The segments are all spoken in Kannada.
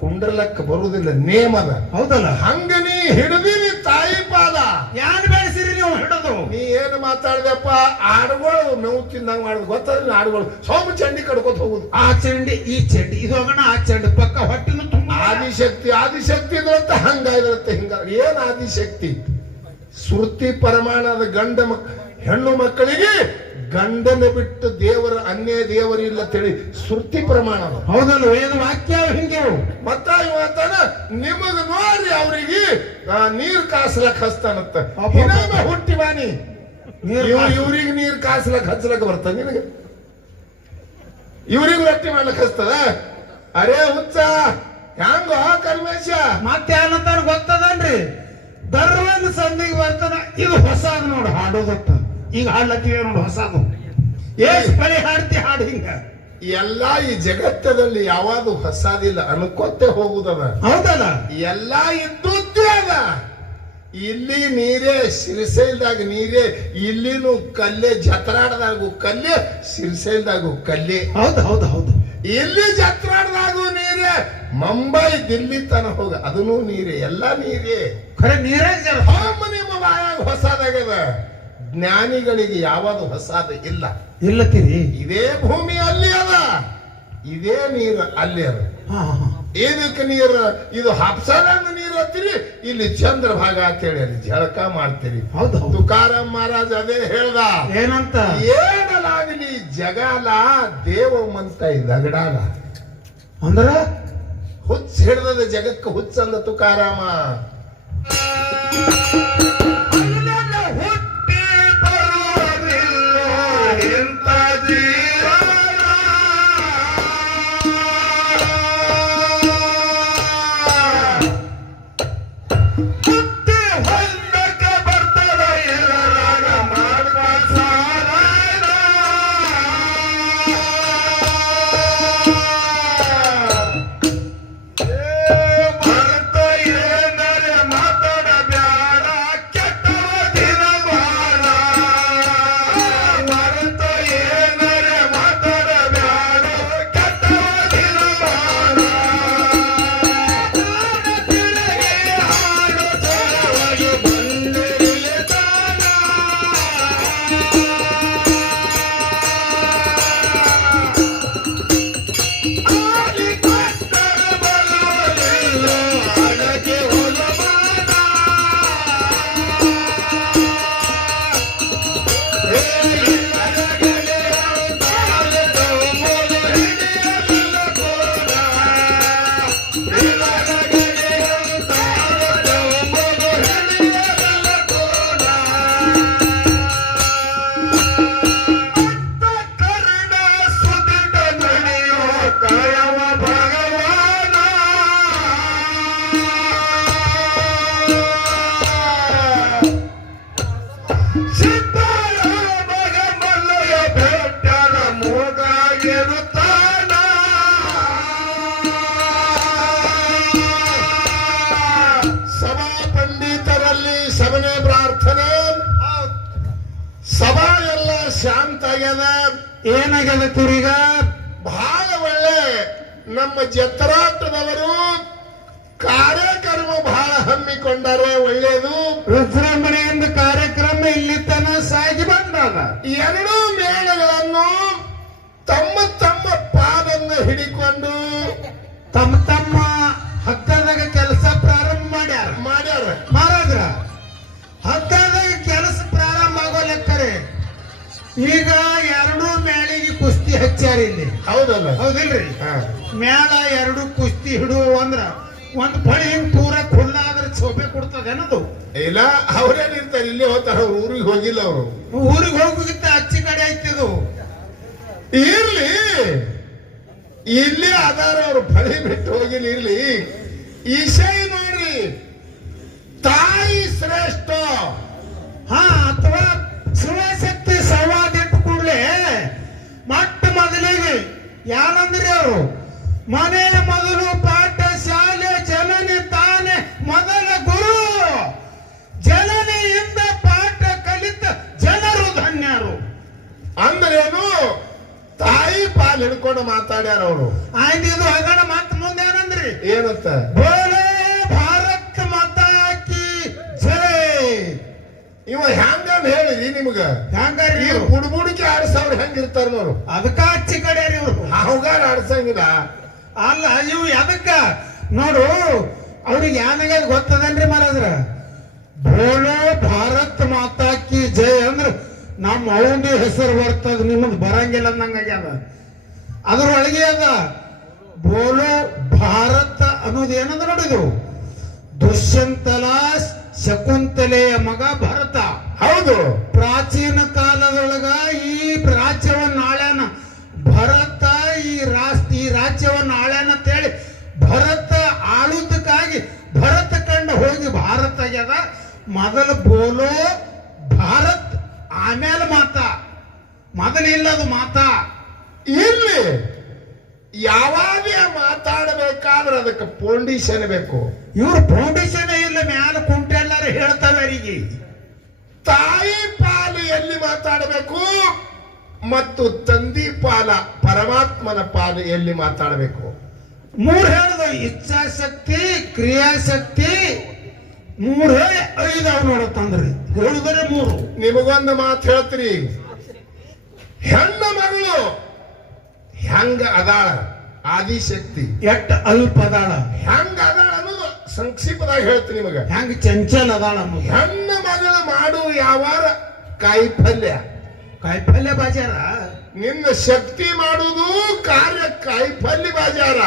ಕುಂಡ್ರಲಕ್ಕ ಬರುವುದಿಲ್ಲ, ನೇಮದ. ಹೌದಲ್ಲ? ಹಂಗ ನೀ ಹಿಡಿದಿರಿ ತಾಯಿ ಪಾದ. ಯಾರು ಬೆಳೆಸಿರಿ ನೀವು ಹಿಡಿದು? ನೀ ಏನು ಮಾತಾಡ್ದಪ್ಪ? ಆಡುಗಳು ನೋವು ತಿಂದಂಗ ಮಾಡುದು ಗೊತ್ತಲ್ಲ? ಆಡುಗಳು ಸೋಮ ಚಂಡಿ ಕಡ್ಕೊತ ಹೋಗುದು. ಆ ಚಂಡಿ ಈ ಚಂಡಿ ಇದು ಹೋಗೋಣ, ಆ ಚಂಡಿ ಪಕ್ಕ ಹೊಟ್ಟಿನ ತುಂಬ. ಆದಿಶಕ್ತಿ ಆದಿಶಕ್ತಿ ಇದ್ರಂತ ಹಂಗ ಇದ್ರಂತೆ ಹಿಂಗ. ಏನ್ ಆದಿಶಕ್ತಿ? ಶ್ರುತಿ ಪ್ರಮಾಣದ ಗಂಡ ಹೆಣ್ಣು ಮಕ್ಕಳಿಗೆ ಗಂಡನ ಬಿಟ್ಟು ದೇವರ ಅನ್ಯ ದೇವರಿಲ್ಲ ತಿಳಿ ಶ್ರುತಿ ಪ್ರಮಾಣ. ಹೌದಲ್ಲ? ವೇದ ವಾಕ್ಯ ಹಿಂಗೆ. ಮತ್ತ ಇವತ್ತಾನ ನಿಮಗ ನೋಡ್ರಿ ಅವ್ರಿಗೆ ನೀರ್ ಕಾಸ್ಲಕ್ ಹಚ್ತಾನತ್ತ. ಹುಟ್ಟಿ ಬಾನಿ ಇವ್ರಿಗೆ ನೀರ್ ಕಾಸ್ಲಕ್ ಹಚ್ಚಲಕ್ ಬರ್ತದ ನಿನಗೆ? ಇವ್ರಿಗೆ ರೊಟ್ಟಿ ಮಾಡ್ಲಕ್ ಹಚ್ತದ? ಅರೇ ಹುಚ್ಚ ಹ್ಯಾಂಗ ಕರ್ಮೇಶ? ಮತ್ತೆ ಏನಂತಾರ ಗೊತ್ತದನ್ರಿ? ದರ್ವನ್ ಸಂದಿಗೆ ಬರ್ತಾನ. ಇದು ಹೊಸದು ನೋಡು ಹಾಡೋದತ್ತ. ಈಗ ಹಾಡ್ಲತ್ತೀವಿ ನೋಡು ಹೊಸದು. ಎಷ್ಟು ಬಳಿ ಹಾಡ್ತಿ ಹಾಡು ಹಿಂಗ. ಎಲ್ಲಾ ಈ ಜಗತ್ತದಲ್ಲಿ ಯಾವುದು ಹೊಸದಿಲ್ಲ ಅನ್ಕೊತ್ತೆ ಹೋಗುದದ. ಹೌದಲ್ಲ? ಎಲ್ಲಾ ಇದ್ದದ್ದೇ ಅದ. ಇಲ್ಲಿ ನೀರೇ, ಸಿರಿಸೈಲ್ದಾಗ ನೀರೇ, ಇಲ್ಲಿನೂ ಕಲ್ಲೇ, ಜತ್ರಾಡದಾಗು ಕಲ್ಲೇ, ಸಿರಿಸೈಲ್ದಾಗು ಕಲ್ಲೇ. ಹೌದು ಹೌದು ಹೌದು. ಇಲ್ಲಿ ಜತ್ರಾಡದಾಗು ನೀರೇ, ಮುಂಬೈ ದಿಲ್ಲಿ ತನ ಹೋಗ ಅದನ್ನು ನೀರೇ, ಎಲ್ಲಾ ನೀರೇ. ಖರೆ ನೀರೇ ನಿಮ್ಮ ಬಾಯಾಗ ಹೊಸದಾಗದ. ಜ್ಞಾನಿಗಳಿಗೆ ಯಾವುದು ಹೊಸದು ಇಲ್ಲ. ಇಲ್ಲತ್ತೀರಿ? ಇದೇ ಭೂಮಿ ಅಲ್ಲಿ ಅದ, ಇದೇ ನೀರು ಅಲ್ಲಿ ಅದ. ಇದಕ್ಕೆ ನೀರು ಇದು ಹಬ್ಸದಂಗ ನೀರು ಹತ್ತೀರಿ, ಇಲ್ಲಿ ಚಂದ್ರ ಭಾಗ ಅಂತೇಳಿ ಅಲ್ಲಿ ಜಳಕ ಮಾಡ್ತೀರಿ. ಹೌದು. ತುಕಾರಾಮ್ ಮಹಾರಾಜ್ ಅದೇ ಹೇಳ್ದ. ಏನಂತ? ಏನಲಾಗಲಿ ಜಗಾಲ ದೇವಮಂತ ದಗಡಾಲ ಅಂದ್ರ ಹುಚ್ಚ ಹಿಡ್ದದ ಜಗಕ್ಕೆ ಹುಚ್ಚಂದ ತುಕಾರಾಮ. ಶಾಂತ ಆಗ್ಯದ. ಏನಾಗ್ಯದ ಕುರಿಗ? ಬಹಳ ಒಳ್ಳೆ ನಮ್ಮ ಜತ್ರಾಟದವರು ಕಾರ್ಯಕ್ರಮ ಬಹಳ ಹಮ್ಮಿಕೊಂಡಾರೆ. ಒಳ್ಳೆಯದು. ವಿಜೃಂಭಣೆಯಿಂದ ಕಾರ್ಯಕ್ರಮ ಇಲ್ಲಿ ತನ ಸಾಗಿ ಬಂದಾಗ ಎರಡೂ ಮೇಳಗಳನ್ನು ತಮ್ಮ ತಮ್ಮ ಪಾದನ್ನ ಹಿಡಿಕೊಂಡು ತಮ್ಮ ತಮ್ಮ ಹಗ್ಗದಾಗ ಕೆಲಸ ಪ್ರಾರಂಭ ಮಾಡ್ಯಾರ. ಮಹಾರಾಜ್ರ ಹಗ್ಗದಾಗ ಕೆಲಸ ಪ್ರಾರಂಭ ಆಗೋ ಲೆಕ್ಕರೆ ಈಗ ಎರಡೂ ಮೇಳಿಗೆ ಕುಸ್ತಿ ಹಚ್ಚಾರ ಇಲ್ಲಿ. ಹೌದಲ್ಲ? ಹೌದಿಲ್ರಿ? ಮೇಳ ಎರಡು ಕುಸ್ತಿ ಹಿಡುವ ಅಂದ್ರ ಒಂದ್ ಬಳಿ ಹಿಂಗ್ ಪೂರ ಖುಲ್ಲಾದ್ರೆ ಶೋಭೆ ಕೊಡ್ತದೆ ಅನ್ನೋದು ಇಲ್ಲ. ಅವ್ರೇನಿರ್ತಾರೆ ಇಲ್ಲಿ ಹೋಗ್ತಾರ, ಊರಿಗೆ ಹೋಗಿಲ್ಲ. ಅವರು ಊರಿಗೆ ಹೋಗಿತ್ತ ಅಚ್ಚಿ ಕಡೆ ಆಯ್ತಿದು. ಇರ್ಲಿ, ಇಲ್ಲಿ ಆಧಾರ ಅವ್ರು ಬಳಿ ಬಿಟ್ಟು ಹೋಗಿಲ್ಲ. ಇರ್ಲಿ, ಈಶೈ ನೋಡ್ರಿ, ತಾಯಿ ಶ್ರೇಷ್ಠ. ಅಥವಾ ಶಿವಶಕ್ತಿ ಸಂವಾದ ಇಟ್ಟು ಕೂಡಲೇ ಮೊಟ್ಟ ಮೊದಲಿಗೆ ಯಾರಂದ್ರಿ ಅವರು ಮನೆ ಮೊದಲು ಪಾಠ ಶಾಲೆ, ಜನನಿ ತಾನೆ ಮೊದಲ ಗುರು. ಜನನಿಯಿಂದ ಪಾಠ ಕಲಿತ ಜನರು ಧನ್ಯರು ಅಂದ್ರೇನು? ತಾಯಿ ಪಾಲ್ ಹಿಡ್ಕೊಂಡು ಮಾತಾಡ್ಯಾರ ಅವರು. ಆಯ್ತು, ಇದು ಹಗಣ ಮತ್ ಮುಂದೆ ಏನಂದ್ರಿ? ಏನಂತ ಬೋಲೋ ಭಾರತ್ ಮಾತಾ ಕಿ ಜೈ. ಇವ ಹ್ಯಾಂಗ ಹೇಳಿರಿ ನಿಮ್ಗ ಹ್ಯಾಂಗಾರಿ ಈ ಬುಡ್ಬುಡಿಕೆ ಆಡ್ಸವ್ರು ಹೆಂಗಿರ್ತಾರ ನೋಡು ಅದಕ್ಕ ಹಚ್ಚಿ ಕಡೆ ಇವ್ರು ಹಾವುಗಾರ ಆಡ್ಸಂಗಿಲ್ಲ. ಅಲ್ಲ ಇವು ಎದಕ್ಕ ನೋಡು ಅವ್ರಿಗೆ ಏನಾಗ್ಯದ ಗೊತ್ತದನ್ರಿ ಮಹಾರಾಜ್ರ, ಬೋಲೋ ಭಾರತ್ ಮಾತಾ ಕಿ ಜೈ ಅಂದ್ರ ನಮ್ಮ ಅವನ ಹೆಸರು ಬರ್ತದ, ನಿಮ್ಮದು ಬರಂಗಿಲ್ಲ ಅಂದಂಗಾಗ್ಯದ. ಅದ್ರೊಳಗೆ ಅದ ಬೋಲೋ ಭಾರತ ಅನ್ನೋದು ಏನಂದ ನೋಡಿದು, ದುಷ್ಯಂತಲ ಶಕುಂತಲೆಯ ಮಗ ಭರತ. ಹೌದು, ಪ್ರಾಚೀನ ಕಾಲದೊಳಗ ಈ ರಾಜ್ಯವನ್ನ ಆಳ್ಯಾನ ಭರತ, ಈ ರಾಜ್ಯವನ್ನ ಆಳ್ಯಾನ ಅಂತೇಳಿ ಭರತ ಆಳುದಕ್ಕಾಗಿ ಭರತ ಕಂಡ ಹೋಗಿ ಭಾರತ ಆಗ್ಯದ. ಮೊದಲು ಬೋಲೋ ಭಾರತ್, ಆಮೇಲೆ ಮಾತಾ, ಮೊದಲು ಇಲ್ಲದು ಮಾತಾ. ಇಲ್ಲಿ ಯಾವಾಗ ಮಾತಾಡಬೇಕಾದ್ರೆ ಅದಕ್ಕೆ ಫೌಂಡೇಶನ್ ಬೇಕು. ಇವ್ರ ಫೌಂಡೇಶನ್ ಇಲ್ಲ, ಮ್ಯಾಲ ಕುಂಟೆ ಎಲ್ಲಾರು ಹೇಳ್ತಾವೆ ಅವರಿಗೆ. ತಾಯಿ ಪಾಲು ಎಲ್ಲಿ ಮಾತಾಡಬೇಕು ಮತ್ತು ತಂದಿ ಪಾಲ ಪರಮಾತ್ಮನ ಪಾಲು ಎಲ್ಲಿ ಮಾತಾಡಬೇಕು. ಮೂರು ಹೇಳದ ಇಚ್ಛಾಶಕ್ತಿ, ಕ್ರಿಯಾಶಕ್ತಿ, ಮೂರು ಹೇಳಿ ಐದಾವ್ ನೋಡತ್ತಂದ್ರಿ. ಹೇಳಿದರೆ ಮೂರು. ನಿಮಗೊಂದು ಮಾತು ಹೇಳ್ತೀರಿ, ಹೆಣ್ಣ ಮಗಳು ಹೆಂಗ ಅದಾಳ ಆದಿಶಕ್ತಿ, ಎಟ್ ಅಲ್ಪ ಅದಾಳ, ಹೆಂಗ ಅದಾಳ ಅನ್ನೋದು ಸಂಕ್ಷಿಪ್ತವಾಗಿ ಹೇಳ್ತೀನಿ ನಿಮಗ. ಹೆಂಗ ಚಂಚಲ ಅದಾಳ ಅನ್ನೋದು. ಹೆಣ್ಣ ಮಗಳು ಮಾಡು ಯಾವಾರ ಕಾಯಿಪಲ್ಯ, ಕಾಯಿಪಲ್ಯ ಬಾಜಾರ. ನಿನ್ನ ಶಕ್ತಿ ಮಾಡುವುದು ಕಾರ್ಯ ಕಾಯಿಪಲ್ಯ ಬಾಜಾರ.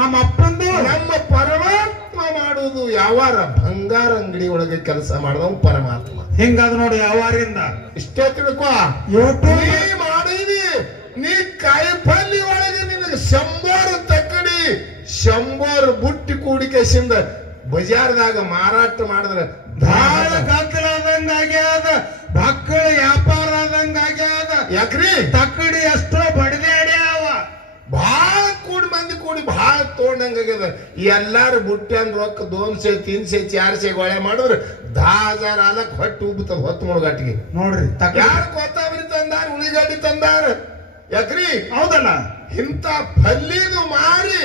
ನಮ್ಮ ಅಪ್ಪಂದು. ನಮ್ಮ ಪರಮಾತ್ಮ ಮಾಡುವುದು ಯಾವಾರ ಬಂಗಾರ ಅಂಗಡಿ ಒಳಗೆ ಕೆಲಸ ಮಾಡಿದವ ಪರಮಾತ್ಮ. ಹಿಂಗಾದ ನೋಡಿ ಯಾವಾರಿಂದ. ಇಷ್ಟೇ ತಿಳ್ಕೊ. ಯೂಟ್ಯೂಬ್ ನೀ ಮಾಡಿದಿ, ನೀ ಕಾಯಿಪಲ್ಯ ಒಳಗೆ ನಿನಗೆ 100 ತಕ್ಕಡಿ 100 ಬುಟ್ಟಿ ಕೂಡಿಕೆಸಿಂದ ಬಜಾರ್ದಾಗ ಮಾರಾಟ ಮಾಡಿದ್ರೆ ಬಹಳ ಗದ್ದಲಾದಂಗಾಗ್ಯಾದ, ಮಕ್ಕಳ ವ್ಯಾಪಾರ ಆದಂಗಾಗ್ಯಾದ. ಯಾಕ್ರಿ ತಕ್ಕಡಿ ಎಷ್ಟೋ ಬಡದಾಡ್ಯಾವ. ಬಹಳ ಮಂದಿ ಕೂಡಿ ಬಹಳ ತಗೊಂಡಂಗಾಗ್ಯದ. ಎಲ್ಲಾರು ಬುಟ್ಟ್ಯಾನ್ ರೊಕ್ಕ 200 300 400 ಗೊಳೆ ಮಾಡಿದ್ರೆ 10,000 ಆಲಕ್ ಹೊಟ್ಟು ಉಬ್ಬುತ್ತದ ಹೊತ್ತು ಮುಳುಗಟ್ಟಿಗೆ. ನೋಡ್ರಿ ಯಾರು ಕೊತ್ತಂಬರಿ ತಂದಾರ, ಉಳಿಗಡ್ಡಿ ತಂದಾರ. ಯಾಕ್ರಿ ಹೌದಲ್ಲ, ಇಂಥ ಪಲ್ಲಿದು ಮಾರಿ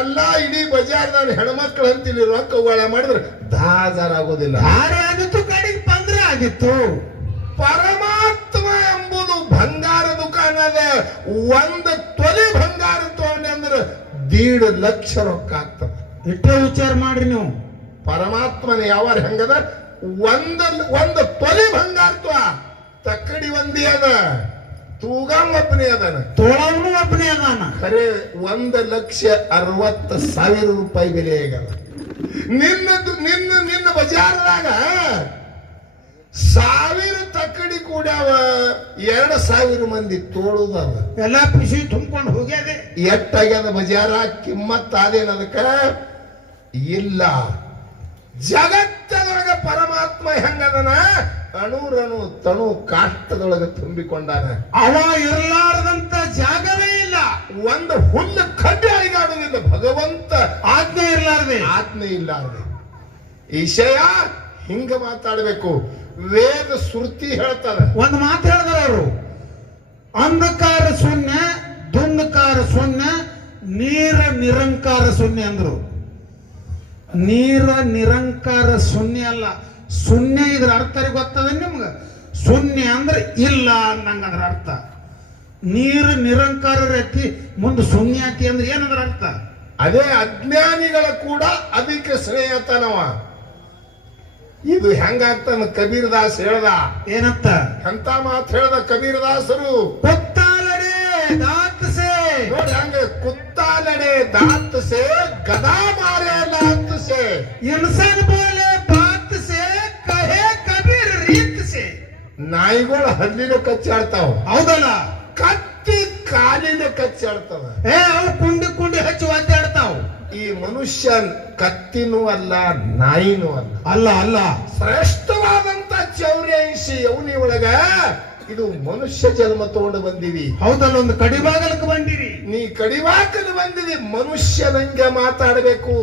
ಎಲ್ಲಾ ಇಡೀ ಬಜಾರ್ದಾಗ ಹೆಣ್ಮಕ್ಳು ಅಂತೀನಿ ರೊಕ್ಕ ಗೊಳೆ ಮಾಡಿದ್ರೆ 10,000 ಆಗೋದಿಲ್ಲ. ಯಾರೇ ಆಗಿತ್ತು ಕಡೆಗೆ ಬಂದ್ರೆ ಆಗಿತ್ತು. ಪರಮಾತ್ಮ ಎಂಬುದು ಬಂಗಾರ ದುಕಾನದ. 1 ತೊಲೆ ಬಂಗಾರ ತಗೊಂಡೆ ಅಂದ್ರೆ 1.5 ಲಕ್ಷ ರೊಕ್ಕ ಆಗ್ತದೆ. ಇಷ್ಟೇ ವಿಚಾರ ಮಾಡ್ರಿ ನೀವು. ಪರಮಾತ್ಮನ ಯಾವಾರ ಹೆಂಗದ, 1 ತೊಲೆ ಬಂಗಾರ ತಕ್ಕಡಿ ಒಂದೇ ಅದ, ತೂಗಂ ಒಬ್ಬನೇ ಅದಾನ, ತೋಳವನು ಒಬ್ಬನೇ ಅದಾನ. ಖರೆ 1,60,000 ರೂಪಾಯಿ ಬೆಲೆ ಆಗದ. ನಿನ್ನ ಬಜಾರದಾಗ 1000 ತಕ್ಕಡಿ ಕೂಡ್ಯಾವ, 2,000 ಮಂದಿ ತೋಳುದವ. ಎಲ್ಲ ಖುಷಿ ತುಂಬ್ಕೊಂಡು ಹೋಗ್ಯಾದೆ. ಎಟ್ಟಾಗ್ಯದ ಬಜಾರ, ಕಿಮ್ಮತ್ ಅದೇನ ಅದಕ್ಕ ಇಲ್ಲ. ಜಗತ್ತದೊಳಗೆ ಪರಮಾತ್ಮ ಹೆಂಗದನ, ಅಣುರನು ತಣು ಕಾಷ್ಟದೊಳಗೆ ತುಂಬಿಕೊಂಡಾನ. ಅವ ಇರಲಾರದಂತ ಜಾಗವೇ ಇಲ್ಲ. ಒಂದು ಹುಲ್ಲು ಕಡ್ಡಿ ಅಳಿಗಾಡುವುದಿಲ್ಲ ಭಗವಂತ ಆಜ್ಞೆ ಇರಲಾರದೆ. ಆಜ್ಞೆ ಇಲ್ಲಾರದೆ. ಈಶಯ ಹಿಂಗ ಮಾತಾಡಬೇಕು. ವೇದ ಶ್ರುತಿ ಹೇಳ್ತಾರೆ. ಒಂದು ಮಾತು ಹೇಳಿದ್ರು ಅವರು, ಅಂಧಕಾರ ಶೂನ್ಯ, ದುಂಧಕಾರ ಶೂನ್ಯ, ನೀರ ನಿರಂಕಾರ ಶೂನ್ಯ ಅಂದ್ರು. ನೀರ ನಿರಂಕಾರ ಶೂನ್ಯ ಅಲ್ಲ, ಶೂನ್ಯ ಇದ್ರ ಅರ್ಥ ಗೊತ್ತದ ನಿಮ್ಗ? ಶೂನ್ಯ ಅಂದ್ರೆ ಇಲ್ಲ ಅಂದಂಗ ಅದ್ರ ಅರ್ಥ. ನೀರು ನಿರಂಕಾರ ರೀತಿ ಮುಂದೆ ಶೂನ್ಯ ಐತಿ ಅಂದ್ರೆ ಏನದ್ರ ಅರ್ಥ? ಅದೇ ಅಜ್ಞಾನಿಗಳ ಕೂಡ ಅದಕ್ಕೆ ಶ್ರೇಯತನವ. ಇದು ಹೆಂಗಾಗ್ತಾನ ಕಬೀರದಾಸ್ ಹೇಳ್ದ. ಏನಂತ? ಅಂತ ಮಾತು ಹೇಳ್ದ ಕಬೀರದಾಸರು. ಕುತ್ತಾಲಡೆ ದಾತ್ ಸೇ, ನೋಡಿ ಹಂಗ ಕುತ್ತಾಲಡೆ ದಾತ್ ಸೇ ಗದಾ ಮಾರೆ ಲಾತ್ ಸೇ, ಇನ್ಸಾನ್ ಬೋಲೆ ಬಾತ್ ಸೇ ಕಹೆ ಕಬೀರ್ ರೀತ್ ಸೇ. ನಾಯಿಗಳು ಹಲ್ಲಿನ ಕಚ್ಚಾಡ್ತಾವ, ಹೌದಲ್ಲ? ಕತ್ತಿ ಕಾಲಿನ ಕಚ್ಚಾಡ್ತಾವ. ಅವು ಕುಂಡಿ ಕುಂಡಿ ಹಚ್ಚಿ ಒದ್ದಾಡ್ತಾವ. ಈ ಮನುಷ್ಯ ಕತ್ತಿನೂ ಅಲ್ಲ, ನಾಯಿನೂ ಅಲ್ಲ. ಅಲ್ಲ ಅಲ್ಲ, ಶ್ರೇಷ್ಠವಾದಂತ 84 ಯೌನಿ ಒಳಗ ಇದು ಮನುಷ್ಯ ಜನ್ಮ ತಗೊಂಡು ಬಂದಿವಿ. ಹೌದಲ್ಲ? ಒಂದು ಕಡಿಬಾಗಲಕ್ಕೆ ಬಂದಿರಿ. ನೀ ಕಡಿವಾಕಲು ಬಂದಿದಿ. ಮನುಷ್ಯರಂಗೆ ಮಾತಾಡಬೇಕು.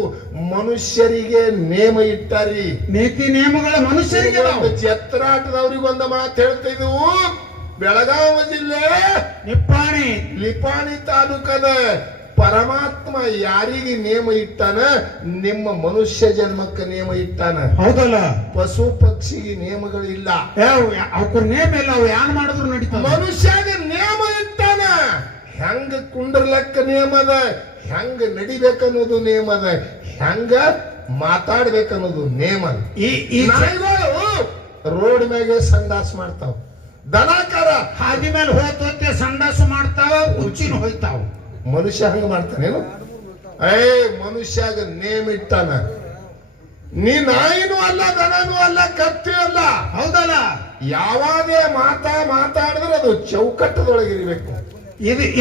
ಮನುಷ್ಯರಿಗೆ ನೇಮ ಇಟ್ಟಾರಿ. ನೀತಿ ನಿಯಮಗಳ ಮನುಷ್ಯರಿಗೆ ಅದಾವ. ಜತ್ರಾಟದವ್ರಿಗೊಂದು ಮಾತು ಹೇಳ್ತಾ ಇದ್ವು. ಬೆಳಗಾವಿ ಜಿಲ್ಲೆ ನಿಪ್ಪಾಣಿ ಲಿಪಾಣಿ ತಾಲೂಕದ ಪರಮಾತ್ಮ ಯಾರಿಗೆ ನೇಮ ಇಟ್ಟಾನ? ನಿಮ್ಮ ಮನುಷ್ಯ ಜನ್ಮಕ್ಕೆ ನೇಮ ಇಟ್ಟಾನ. ಹೌದಲ್ಲ? ಪಶು ಪಕ್ಷಿಗೆ ನೇಮಗಳಿಲ್ಲ. ಅವ್ರ ನೇಮ ಇಲ್ಲ, ಅವ್ ಯಾನ್ ಮಾಡಿದ್ರು ನಡೀತಾವ. ಮನುಷ್ಯಗ ನೇಮ ಇಟ್ಟಾನ. ಹೆಂಗ ಕುಂಡ್ರಲಕ್ಕ ನೇಮದ, ಹೆಂಗ ನಡಿಬೇಕನ್ನೋದು ನೇಮದ, ಹೆಂಗ ಮಾತಾಡ್ಬೇಕನ್ನೋದು ನೇಮ. ಈ ನಾಯಿಗಳು ರೋಡ್ ಮ್ಯಾಗೆ ಸಂಡಾಸ್ ಮಾಡ್ತಾವ. ದನಕರ ಹಾದಿ ಮೇಲೆ ಹೋಗ್ತೋತೆ ಸಂಡಾಸು ಮಾಡ್ತಾವ, ಉಚ್ಚಿನ ಹೋಯ್ತಾವ. ಮನುಷ್ಯ ಹಂಗ ಮಾಡ್ತಾನೇನು? ಮನುಷ್ಯಾಗ ನೇಮ ಇಟ್ಟಾನ. ನೀ ನಾಯಿನೂ ಅಲ್ಲ, ದನನೂ ಅಲ್ಲ, ಕತ್ತಿ ಅಲ್ಲ. ಹೌದಲ್ಲ? ಯಾವಾದೇ ಮಾತಾಡಿದ್ರೆ ಅದು ಚೌಕಟ್ಟದೊಳಗಿರ್ಬೇಕು.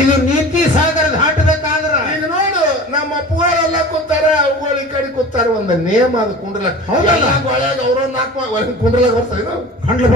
ಇದು ನೀತಿ ಸಾಗರ ದಾಟಬೇಕಾದ್ರ ಈಗ ನೋಡು, ನಮ್ಮ ಅಪ್ಪಗಳೆಲ್ಲ ಕೂತಾರ, ಅವುಗಳು ಈ ಕಡೆ ಕೂತಾರ. ಒಂದು ನೇಮ ಅದು ಕುಂಡ್ರಲಕ್. ಹೌದಲ್ಲ? ಅವ್ರ 4 ಕುಂಡ್ರಲಕ್ ಬರ್ತಾವ. ಕಂಡ್ಲು